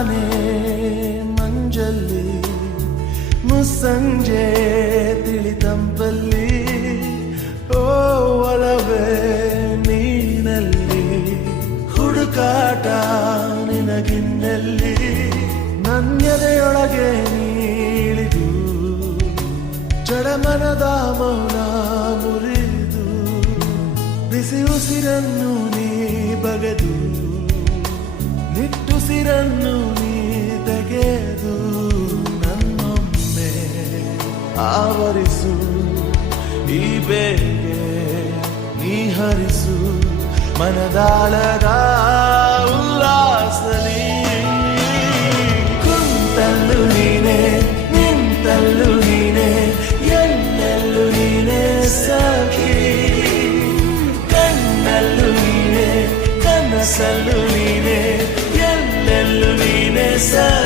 ತಾನೇ ಮಂಜಲ್ಲಿ ಮುಸ್ಸಂಜೆ ತಿಳಿತಂಪಲ್ಲಿ ಓ ಒಲವೇ ನೀನಲ್ಲಿ ಹುಡುಕಾಟ ನಿನಗಿನ್ನಲ್ಲಿ ನನ್ಯದೆಯೊಳಗೆ ನೀಳಿದು ಜಡಮನದ ಮೌನ ಮುರಿದು ಬಿಸಿ ಉಸಿರನ್ನು ನೀ ಬಗೆದು ನಿಟ್ಟುಸಿರನ್ನು ನೀ ತೆಗೆದು ನನ್ನೊಮ್ಮೆ ಆವರಿಸು ಈ ಬೇಗೆ ನೀ ಹರಿಸು ಮನದಾಳದ ಉಲ್ಲಾಸಲಿ ಕುಂತಲ್ಲು ನೀನೆ ನಿಂತಲ್ಲು ನೀನೆ ಎಲ್ಲೆಲ್ಲೂ ನೀನೆ ಸಖಿ ಕಣ್ಣಲ್ಲೂ ನೀನೆ ಕನಸಲ್ಲೂ ನೀನೆ ಎಲ್ಲೆಲ್ಲೂ ನೀನೆ ಸಖಿ